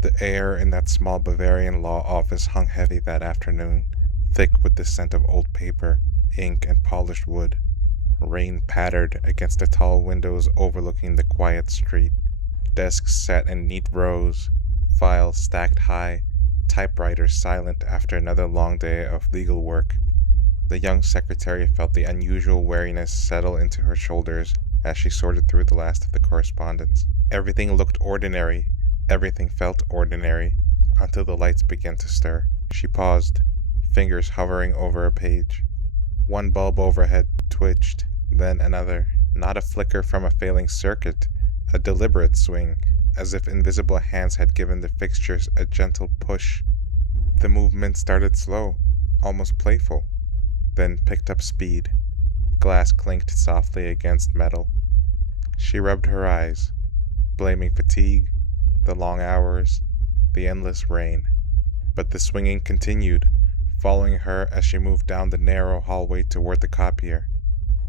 The air in that small Bavarian law office hung heavy that afternoon, thick with the scent of old paper, ink, and polished wood. Rain pattered against the tall windows overlooking the quiet street. Desks sat in neat rows, files stacked high, typewriters silent after another long day of legal work. The young secretary felt the unusual weariness settle into her shoulders as she sorted through the last of the correspondence. Everything looked ordinary, everything felt ordinary, until the lights began to stir. She paused, fingers hovering over a page. One bulb overhead twitched, then another. Not a flicker from a failing circuit, a deliberate swing, as if invisible hands had given the fixtures a gentle push. The movement started slow, almost playful, then picked up speed. Glass clinked softly against metal. She rubbed her eyes, blaming fatigue, the long hours, the endless rain. But the swinging continued, following her as she moved down the narrow hallway toward the copier.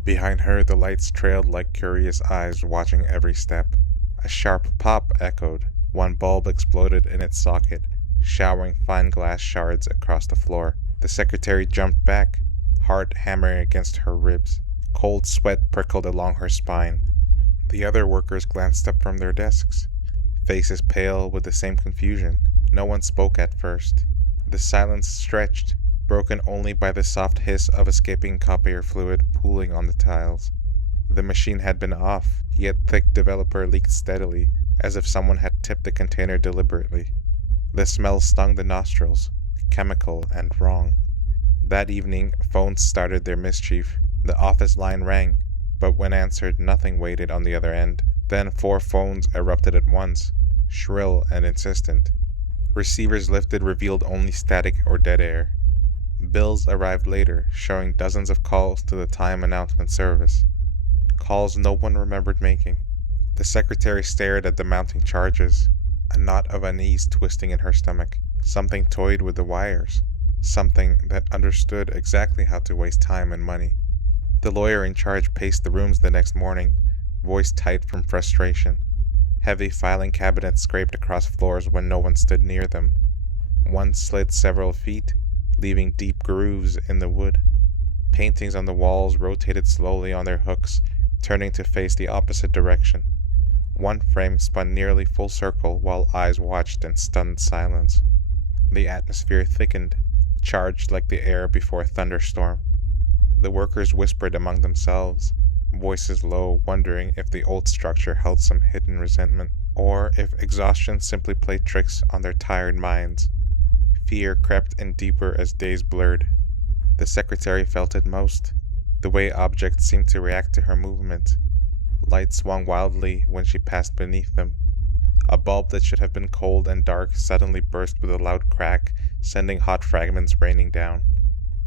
Behind her, the lights trailed like curious eyes watching every step. A sharp pop echoed. One bulb exploded in its socket, showering fine glass shards across the floor. The secretary jumped back, heart hammering against her ribs. Cold sweat prickled along her spine. The other workers glanced up from their desks, faces pale with the same confusion. No one spoke at first. The silence stretched, broken only by the soft hiss of escaping copier fluid pooling on the tiles. The machine had been off, yet thick developer leaked steadily, as if someone had tipped the container deliberately. The smell stung the nostrils, chemical and wrong. That evening, phones started their mischief. The office line rang, but when answered, nothing waited on the other end. Then 4 phones erupted at once, shrill and insistent. Receivers lifted revealed only static or dead air. Bills arrived later, showing dozens of calls to the time announcement service. Calls no one remembered making. The secretary stared at the mounting charges, a knot of unease twisting in her stomach. Something toyed with the wires, something that understood exactly how to waste time and money. The lawyer in charge paced the rooms the next morning, voice tight from frustration. Heavy filing cabinets scraped across floors when no one stood near them. One slid several feet, leaving deep grooves in the wood. Paintings on the walls rotated slowly on their hooks, turning to face the opposite direction. One frame spun nearly full circle while eyes watched in stunned silence. The atmosphere thickened, charged like the air before a thunderstorm. The workers whispered among themselves, voices low, wondering if the old structure held some hidden resentment, or if exhaustion simply played tricks on their tired minds. Fear crept in deeper as days blurred. The secretary felt it most, the way objects seemed to react to her movement. Lights swung wildly when she passed beneath them. A bulb that should have been cold and dark suddenly burst with a loud crack, sending hot fragments raining down.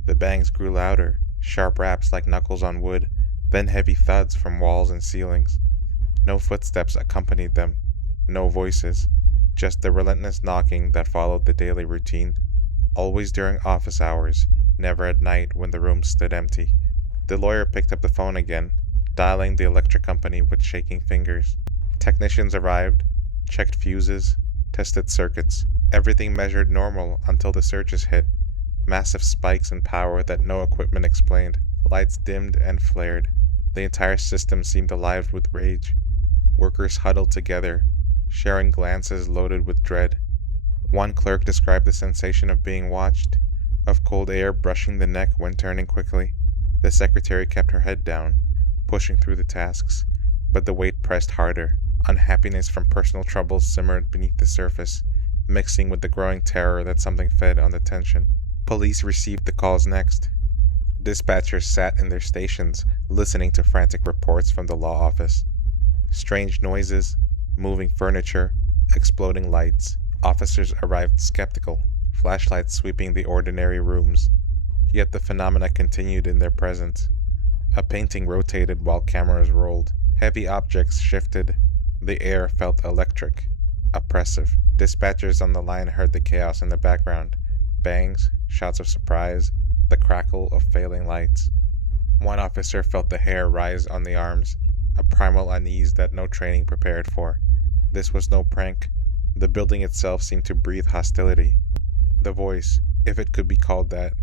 The bangs grew louder, sharp raps like knuckles on wood, then heavy thuds from walls and ceilings. No footsteps accompanied them, no voices, just the relentless knocking that followed the daily routine, always during office hours, never at night when the room stood empty. The lawyer picked up the phone again, dialing the electric company with shaking fingers. Technicians arrived, checked fuses, tested circuits. Everything measured normal until the surges hit. Massive spikes in power that no equipment explained. Lights dimmed and flared. The entire system seemed alive with rage. Workers huddled together, sharing glances loaded with dread. One clerk described the sensation of being watched, of cold air brushing the neck when turning quickly. The secretary kept her head down, pushing through the tasks, but the weight pressed harder. Unhappiness from personal troubles simmered beneath the surface, mixing with the growing terror that something fed on the tension. Police received the calls next. Dispatchers sat in their stations, listening to frantic reports from the law office. Strange noises, moving furniture, exploding lights. Officers arrived skeptical, flashlights sweeping the ordinary rooms. Yet the phenomena continued in their presence. A painting rotated while cameras rolled. Heavy objects shifted. The air felt electric, oppressive. Dispatchers on the line heard the chaos in the background. Bangs, shouts of surprise, the crackle of failing lights. One officer felt the hair rise on the arms, a primal unease that no training prepared for. This was no prank, The building itself seemed to breathe hostility. The voice, if it could be called that,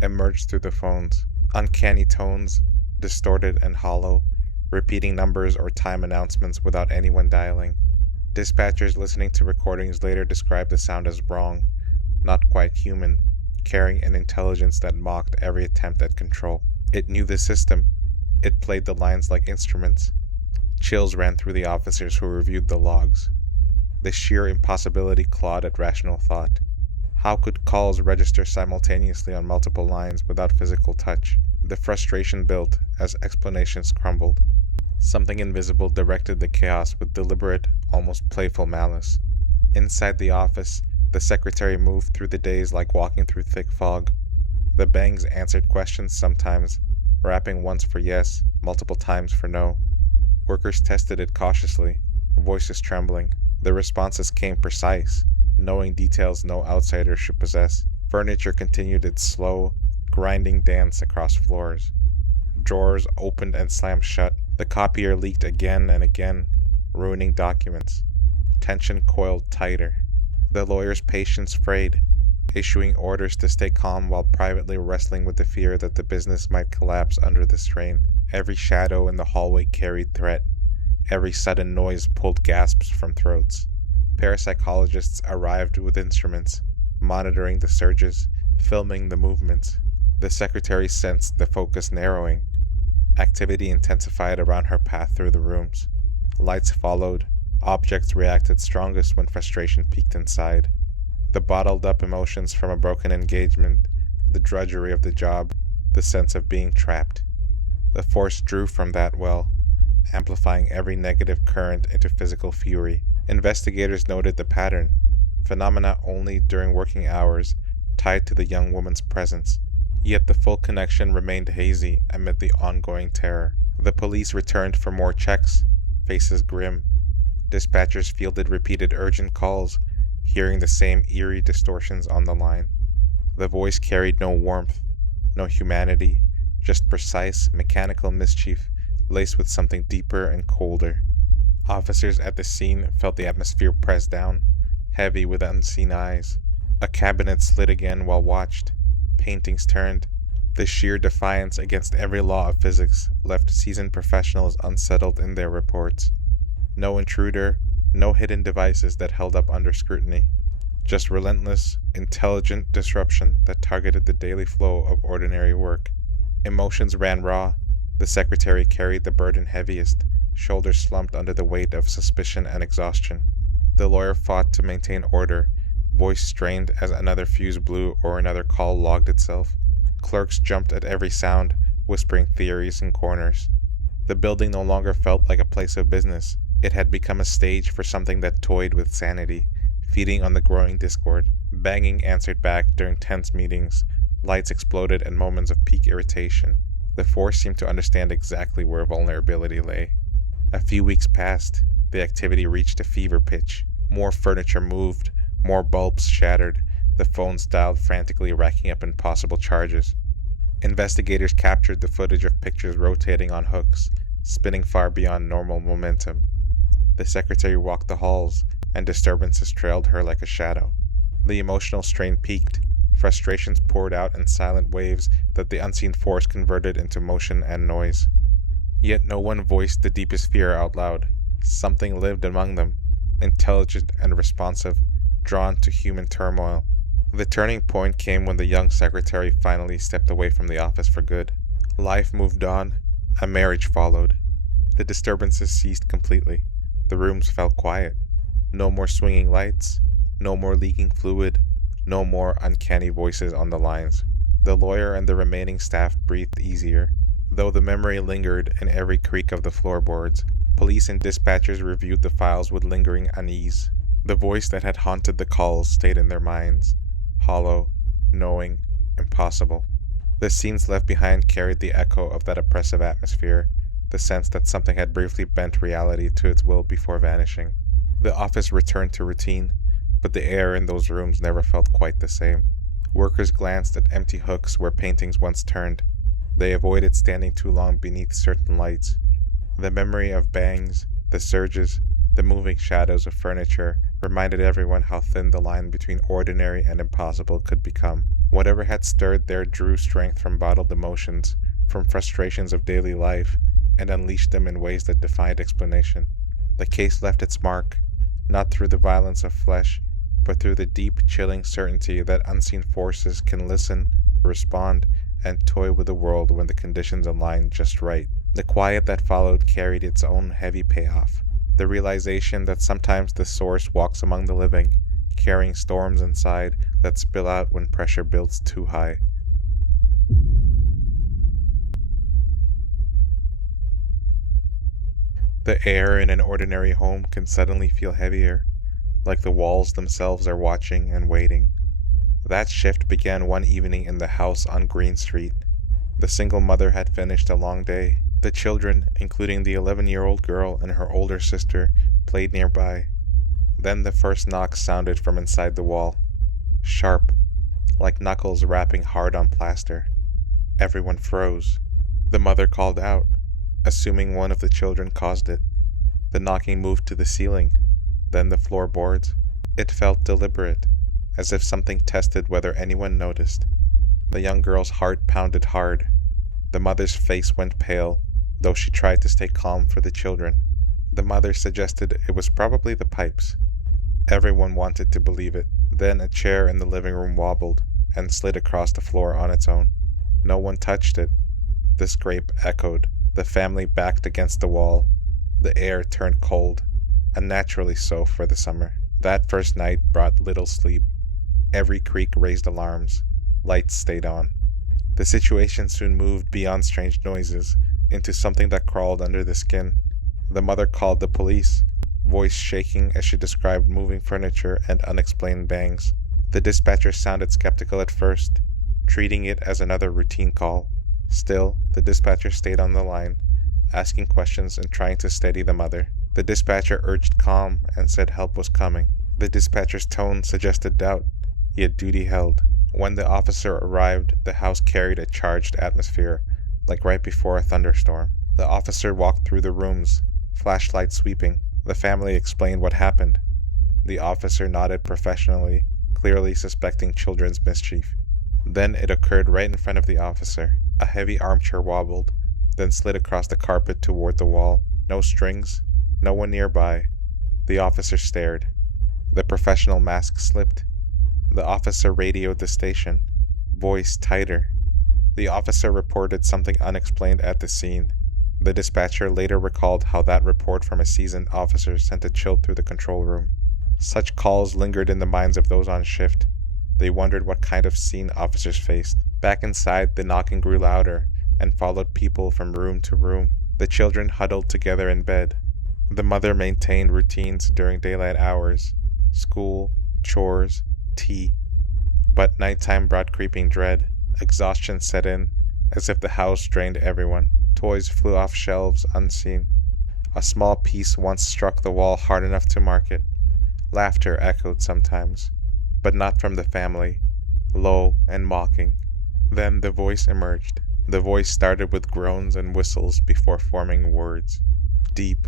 emerged through the phones. Uncanny tones, distorted and hollow, repeating numbers or time announcements without anyone dialing. Dispatchers listening to recordings later described the sound as wrong, not quite human, carrying an intelligence that mocked every attempt at control. It knew the system. It played the lines like instruments. Chills ran through the officers who reviewed the logs. The sheer impossibility clawed at rational thought. How could calls register simultaneously on multiple lines without physical touch? The frustration built as explanations crumbled. Something invisible directed the chaos with deliberate, almost playful malice. Inside the office, the secretary moved through the days like walking through thick fog. The bangs answered questions sometimes, rapping once for yes, multiple times for no. Workers tested it cautiously, voices trembling. The responses came precise, knowing details no outsider should possess. Furniture continued its slow, grinding dance across floors. Drawers opened and slammed shut. The copier leaked again and again, ruining documents. Tension coiled tighter. The lawyer's patience frayed, issuing orders to stay calm while privately wrestling with the fear that the business might collapse under the strain. Every shadow in the hallway carried threat. Every sudden noise pulled gasps from throats. Parapsychologists arrived with instruments, monitoring the surges, filming the movements. The secretary sensed the focus narrowing. Activity intensified around her path through the rooms. Lights followed. Objects reacted strongest when frustration peaked inside. The bottled up emotions from a broken engagement, the drudgery of the job, the sense of being trapped. The force drew from that well, amplifying every negative current into physical fury. Investigators noted the pattern, phenomena only during working hours, tied to the young woman's presence. Yet the full connection remained hazy amid the ongoing terror. The police returned for more checks, faces grim. Dispatchers fielded repeated urgent calls, hearing the same eerie distortions on the line. The voice carried no warmth, no humanity, just precise, mechanical mischief, laced with something deeper and colder. Officers at the scene felt the atmosphere press down, heavy with unseen eyes. A cabinet slid again while watched. Paintings turned. The sheer defiance against every law of physics left seasoned professionals unsettled in their reports. No intruder, no hidden devices that held up under scrutiny. Just relentless, intelligent disruption that targeted the daily flow of ordinary work. Emotions ran raw. The secretary carried the burden heaviest, shoulders slumped under the weight of suspicion and exhaustion. The lawyer fought to maintain order, voice strained as another fuse blew or another call logged itself. Clerks jumped at every sound, whispering theories in corners. The building no longer felt like a place of business. It had become a stage for something that toyed with sanity, feeding on the growing discord. Banging answered back during tense meetings. Lights exploded in moments of peak irritation. The force seemed to understand exactly where vulnerability lay. A few weeks passed. The activity reached a fever pitch. More furniture moved, more bulbs shattered, the phones dialed frantically, racking up impossible charges. Investigators captured the footage of pictures rotating on hooks, spinning far beyond normal momentum. The secretary walked the halls, and disturbances trailed her like a shadow. The emotional strain peaked. Frustrations poured out in silent waves that the unseen force converted into motion and noise. Yet no one voiced the deepest fear out loud. Something lived among them, intelligent and responsive, drawn to human turmoil. The turning point came when the young secretary finally stepped away from the office for good. Life moved on. A marriage followed. The disturbances ceased completely. The rooms felt quiet. No more swinging lights, no more leaking fluid, no more uncanny voices on the lines. The lawyer and the remaining staff breathed easier, though the memory lingered in every creak of the floorboards. Police and dispatchers reviewed the files with lingering unease. The voice that had haunted the calls stayed in their minds, hollow, knowing, impossible. The scenes left behind carried the echo of that oppressive atmosphere, the sense that something had briefly bent reality to its will before vanishing. The office returned to routine, but the air in those rooms never felt quite the same. Workers glanced at empty hooks where paintings once turned. They avoided standing too long beneath certain lights. The memory of bangs, the surges, the moving shadows of furniture reminded everyone how thin the line between ordinary and impossible could become. Whatever had stirred there drew strength from bottled emotions, from frustrations of daily life, and unleashed them in ways that defied explanation. The case left its mark, not through the violence of flesh, but through the deep, chilling certainty that unseen forces can listen, respond, and toy with the world when the conditions align just right. The quiet that followed carried its own heavy payoff. The realization that sometimes the source walks among the living, carrying storms inside that spill out when pressure builds too high. The air in an ordinary home can suddenly feel heavier, like the walls themselves are watching and waiting. That shift began one evening in the house on Green Street. The single mother had finished a long day. The children, including the 11-year-old girl and her older sister, played nearby. Then the first knock sounded from inside the wall. Sharp, like knuckles rapping hard on plaster. Everyone froze. The mother called out, assuming one of the children caused it. The knocking moved to the ceiling, then the floorboards. It felt deliberate, as if something tested whether anyone noticed. The young girl's heart pounded hard. The mother's face went pale, though she tried to stay calm for the children. The mother suggested it was probably the pipes. Everyone wanted to believe it. Then a chair in the living room wobbled and slid across the floor on its own. No one touched it. The scrape echoed. The family backed against the wall. The air turned cold, unnaturally so for the summer. That first night brought little sleep. Every creak raised alarms. Lights stayed on. The situation soon moved beyond strange noises into something that crawled under the skin. The mother called the police, voice shaking as she described moving furniture and unexplained bangs. The dispatcher sounded skeptical at first, treating it as another routine call. Still, the dispatcher stayed on the line, asking questions and trying to steady the mother. The dispatcher urged calm and said help was coming. The dispatcher's tone suggested doubt, yet duty held. When the officer arrived, the house carried a charged atmosphere, like right before a thunderstorm. The officer walked through the rooms, flashlight sweeping. The family explained what happened. The officer nodded professionally, clearly suspecting children's mischief. Then it occurred right in front of the officer. A heavy armchair wobbled, then slid across the carpet toward the wall. No strings, no one nearby. The officer stared. The professional mask slipped. The officer radioed the station, voice tighter. The officer reported something unexplained at the scene. The dispatcher later recalled how that report from a seasoned officer sent a chill through the control room. Such calls lingered in the minds of those on shift. They wondered what kind of scene officers faced. Back inside, the knocking grew louder and followed people from room to room. The children huddled together in bed. The mother maintained routines during daylight hours, school, chores, tea. But nighttime brought creeping dread. Exhaustion set in, as if the house drained everyone. Toys flew off shelves unseen. A small piece once struck the wall hard enough to mark it. Laughter echoed sometimes, but not from the family, low and mocking. Then the voice emerged. The voice started with groans and whistles before forming words. Deep,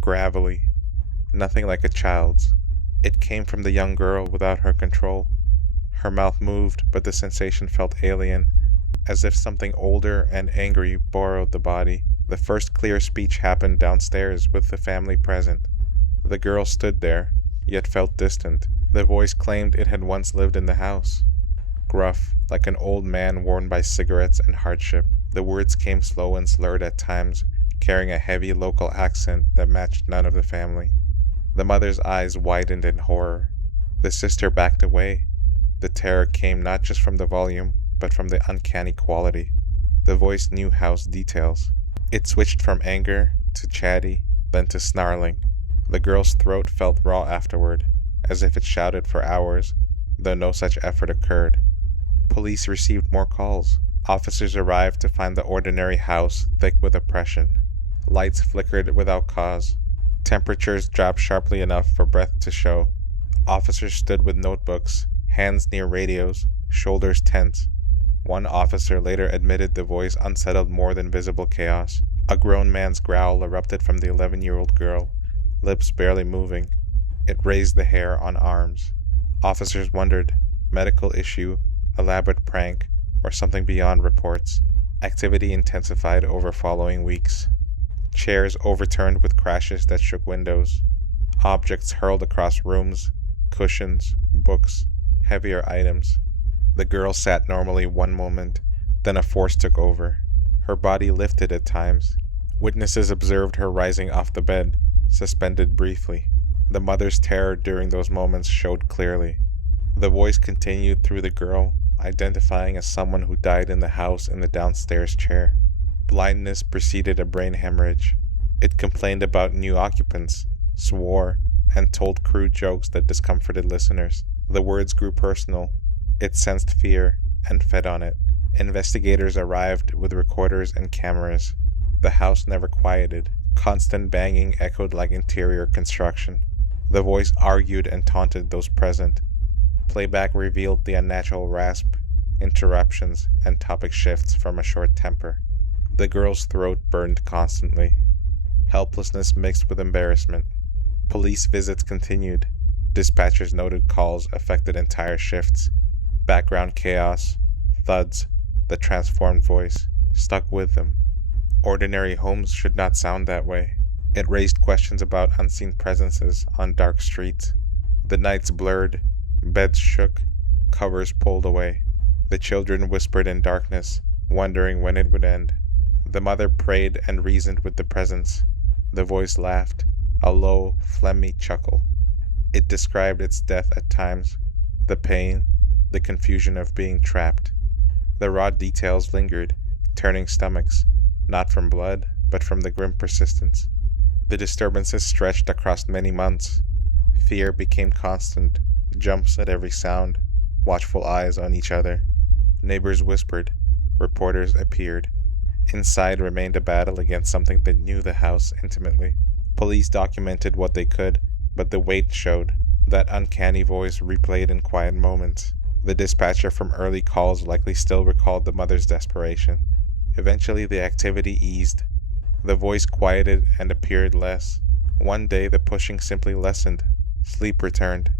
gravelly, nothing like a child's. It came from the young girl without her control. Her mouth moved, but the sensation felt alien, as if something older and angry borrowed the body. The first clear speech happened downstairs with the family present. The girl stood there, yet felt distant. The voice claimed it had once lived in the house. Gruff, like an old man worn by cigarettes and hardship. The words came slow and slurred at times, carrying a heavy local accent that matched none of the family. The mother's eyes widened in horror. The sister backed away. The terror came not just from the volume, but from the uncanny quality. The voice knew house details. It switched from anger to chatty, then to snarling. The girl's throat felt raw afterward, as if it shouted for hours, though no such effort occurred. Police received more calls. Officers arrived to find the ordinary house thick with oppression. Lights flickered without cause. Temperatures dropped sharply enough for breath to show. Officers stood with notebooks, hands near radios, shoulders tense. One officer later admitted the voice unsettled more than visible chaos. A grown man's growl erupted from the 11-year-old girl, lips barely moving. It raised the hair on arms. Officers wondered, medical issue, elaborate prank, or something beyond reports. Activity intensified over following weeks. Chairs overturned with crashes that shook windows. Objects hurled across rooms, cushions, books, heavier items. The girl sat normally one moment, then a force took over. Her body lifted at times. Witnesses observed her rising off the bed, suspended briefly. The mother's terror during those moments showed clearly. The voice continued through the girl, identifying as someone who died in the house in the downstairs chair. Blindness preceded a brain hemorrhage. It complained about new occupants, swore, and told crude jokes that discomforted listeners. The words grew personal. It sensed fear and fed on it. Investigators arrived with recorders and cameras. The house never quieted. Constant banging echoed like interior construction. The voice argued and taunted those present. Playback revealed the unnatural rasp, interruptions, and topic shifts from a short temper. The girl's throat burned constantly. Helplessness mixed with embarrassment. Police visits continued. Dispatchers noted calls affected entire shifts. Background chaos, thuds, the transformed voice, stuck with them. Ordinary homes should not sound that way. It raised questions about unseen presences on dark streets. The nights blurred, beds shook, covers pulled away. The children whispered in darkness, wondering when it would end. The mother prayed and reasoned with the presence. The voice laughed, a low, phlegmy chuckle. It described its death at times, the pain, the confusion of being trapped. The raw details lingered, turning stomachs, not from blood, but from the grim persistence. The disturbances stretched across many months. Fear became constant, jumps at every sound, watchful eyes on each other. Neighbors whispered, reporters appeared. Inside remained a battle against something that knew the house intimately. Police documented what they could, but the weight showed. That uncanny voice replayed in quiet moments. The dispatcher from early calls likely still recalled the mother's desperation. Eventually the activity eased. The voice quieted and appeared less. One day the pushing simply lessened. Sleep returned.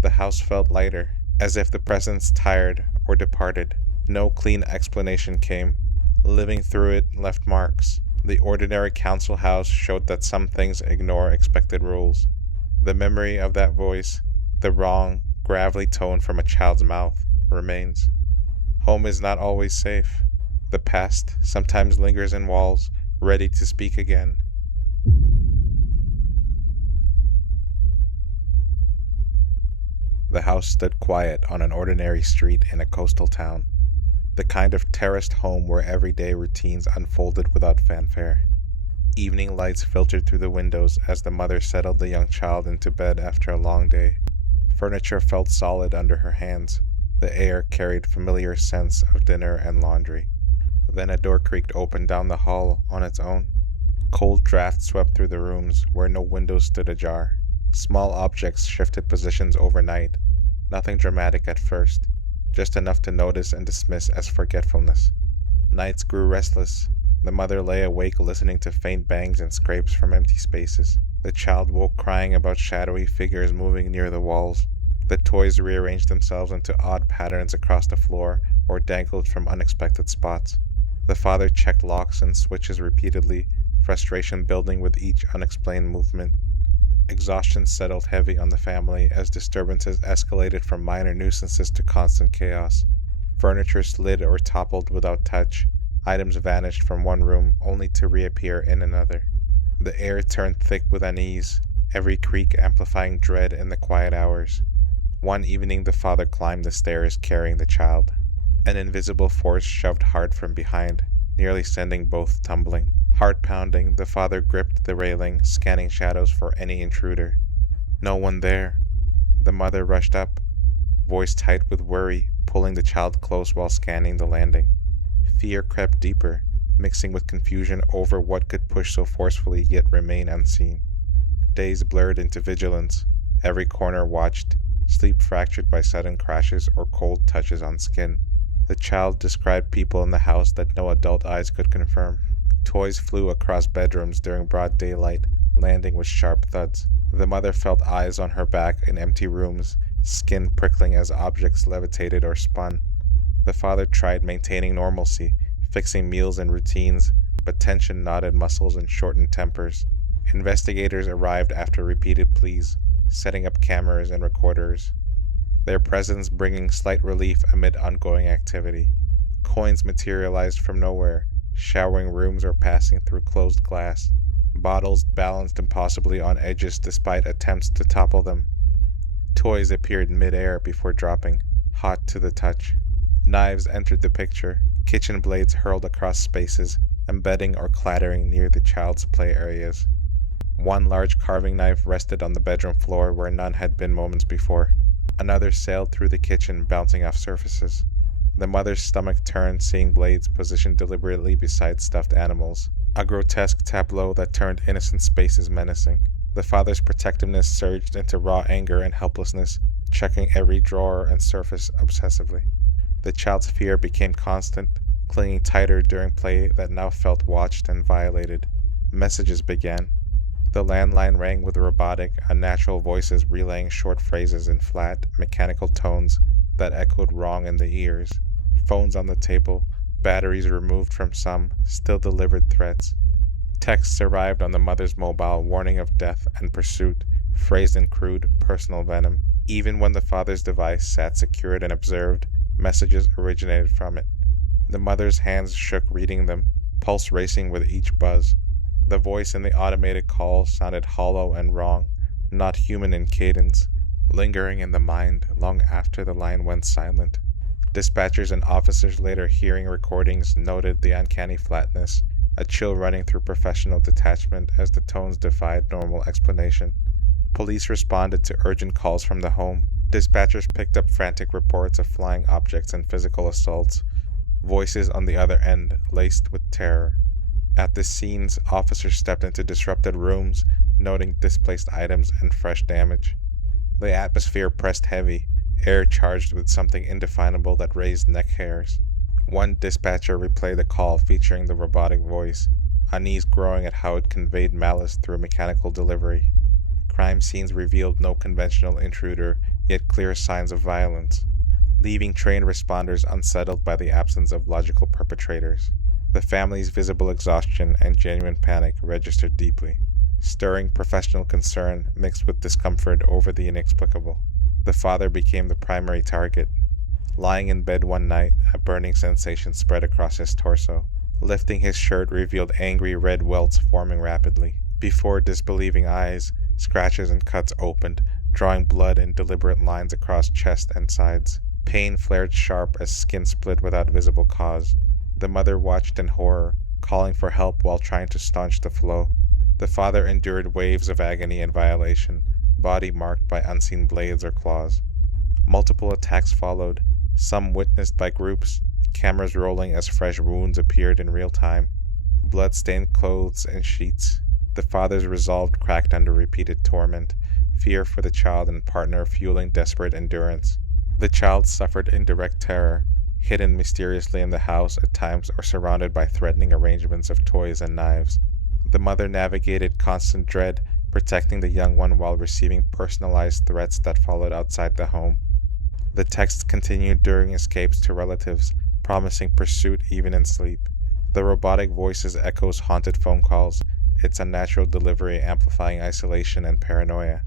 The house felt lighter, as if the presence tired or departed. No clean explanation came. Living through it left marks. The ordinary council house showed that some things ignore expected rules. The memory of that voice, the wrong, gravelly tone from a child's mouth, remains. Home is not always safe. The past sometimes lingers in walls, ready to speak again. The house stood quiet on an ordinary street in a coastal town. The kind of terraced home where everyday routines unfolded without fanfare. Evening lights filtered through the windows as the mother settled the young child into bed after a long day. Furniture felt solid under her hands. The air carried familiar scents of dinner and laundry. Then a door creaked open down the hall on its own. Cold drafts swept through the rooms where no windows stood ajar. Small objects shifted positions overnight. Nothing dramatic at first, just enough to notice and dismiss as forgetfulness. Nights grew restless. The mother lay awake listening to faint bangs and scrapes from empty spaces. The child woke crying about shadowy figures moving near the walls. The toys rearranged themselves into odd patterns across the floor or dangled from unexpected spots. The father checked locks and switches repeatedly, frustration building with each unexplained movement. Exhaustion settled heavy on the family as disturbances escalated from minor nuisances to constant chaos. Furniture slid or toppled without touch. Items vanished from one room only to reappear in another. The air turned thick with unease, every creak amplifying dread in the quiet hours. One evening the father climbed the stairs carrying the child. An invisible force shoved hard from behind, nearly sending both tumbling. Heart pounding, the father gripped the railing, scanning shadows for any intruder. No one there. The mother rushed up, voice tight with worry, pulling the child close while scanning the landing. Fear crept deeper, mixing with confusion over what could push so forcefully yet remain unseen. Days blurred into vigilance, every corner watched, sleep fractured by sudden crashes or cold touches on skin. The child described people in the house that no adult eyes could confirm. Toys flew across bedrooms during broad daylight, landing with sharp thuds. The mother felt eyes on her back in empty rooms, skin prickling as objects levitated or spun. The father tried maintaining normalcy, fixing meals and routines, but tension knotted muscles and shortened tempers. Investigators arrived after repeated pleas, setting up cameras and recorders, their presence bringing slight relief amid ongoing activity. Coins materialized from nowhere, showering rooms or passing through closed glass. Bottles balanced impossibly on edges despite attempts to topple them. Toys appeared mid-air before dropping, hot to the touch. Knives entered the picture, kitchen blades hurled across spaces, embedding or clattering near the child's play areas. One large carving knife rested on the bedroom floor where none had been moments before. Another sailed through the kitchen, bouncing off surfaces. The mother's stomach turned, seeing blades positioned deliberately beside stuffed animals, a grotesque tableau that turned innocent spaces menacing. The father's protectiveness surged into raw anger and helplessness, checking every drawer and surface obsessively. The child's fear became constant, clinging tighter during play that now felt watched and violated. Messages began. The landline rang with robotic, unnatural voices relaying short phrases in flat, mechanical tones that echoed wrong in the ears. Phones on the table, batteries removed from some, still delivered threats. Texts arrived on the mother's mobile warning of death and pursuit, phrased in crude, personal venom. Even when the father's device sat secured and observed, messages originated from it. The mother's hands shook reading them, pulse racing with each buzz. The voice in the automated call sounded hollow and wrong, not human in cadence, lingering in the mind long after the line went silent. Dispatchers and officers later hearing recordings noted the uncanny flatness, a chill running through professional detachment as the tones defied normal explanation. Police responded to urgent calls from the home. Dispatchers picked up frantic reports of flying objects and physical assaults, voices on the other end laced with terror. At the scenes, officers stepped into disrupted rooms, noting displaced items and fresh damage. The atmosphere pressed heavy, air charged with something indefinable that raised neck hairs. One dispatcher replayed the call featuring the robotic voice, unease growing at how it conveyed malice through mechanical delivery. Crime scenes revealed no conventional intruder, yet clear signs of violence, leaving trained responders unsettled by the absence of logical perpetrators. The family's visible exhaustion and genuine panic registered deeply, stirring professional concern mixed with discomfort over the inexplicable. The father became the primary target. Lying in bed one night, a burning sensation spread across his torso. Lifting his shirt revealed angry red welts forming rapidly. Before disbelieving eyes, scratches and cuts opened, drawing blood in deliberate lines across chest and sides. Pain flared sharp as skin split without visible cause. The mother watched in horror, calling for help while trying to staunch the flow. The father endured waves of agony and violation, body marked by unseen blades or claws. Multiple attacks followed, some witnessed by groups, cameras rolling as fresh wounds appeared in real time. Blood-stained clothes and sheets. The father's resolve cracked under repeated torment, fear for the child and partner fueling desperate endurance. The child suffered indirect terror, hidden mysteriously in the house at times or surrounded by threatening arrangements of toys and knives. The mother navigated constant dread, protecting the young one while receiving personalized threats that followed outside the home. The texts continued during escapes to relatives, promising pursuit even in sleep. The robotic voices echoes haunted phone calls, its unnatural delivery amplifying isolation and paranoia.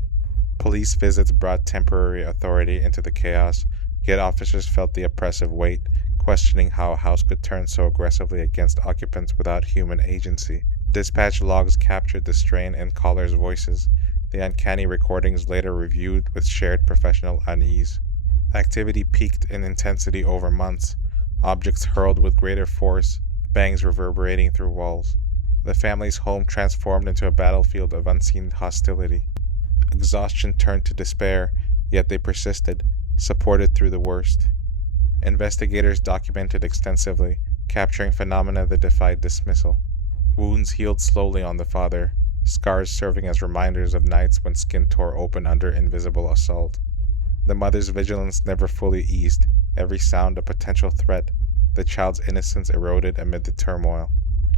Police visits brought temporary authority into the chaos, yet officers felt the oppressive weight, questioning how a house could turn so aggressively against occupants without human agency. Dispatch logs captured the strain in callers' voices, the uncanny recordings later reviewed with shared professional unease. Activity peaked in intensity over months, objects hurled with greater force, bangs reverberating through walls. The family's home transformed into a battlefield of unseen hostility. Exhaustion turned to despair, yet they persisted, supported through the worst. Investigators documented extensively, capturing phenomena that defied dismissal. Wounds healed slowly on the father, scars serving as reminders of nights when skin tore open under invisible assault. The mother's vigilance never fully eased, every sound a potential threat, the child's innocence eroded amid the turmoil.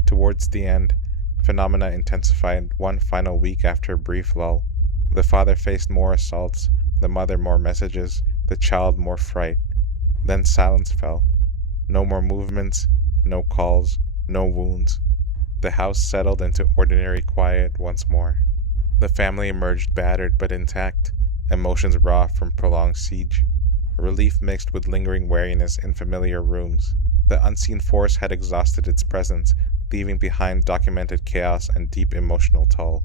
Towards the end, phenomena intensified one final week after a brief lull. The father faced more assaults, the mother more messages, the child more fright. Then silence fell. No more movements, no calls, no wounds. The house settled into ordinary quiet once more. The family emerged battered but intact, emotions raw from prolonged siege, relief mixed with lingering weariness in familiar rooms. The unseen force had exhausted its presence, leaving behind documented chaos and deep emotional toll.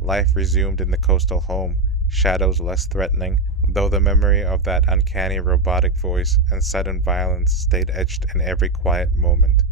Life resumed in the coastal home, shadows less threatening, though the memory of that uncanny robotic voice and sudden violence stayed etched in every quiet moment.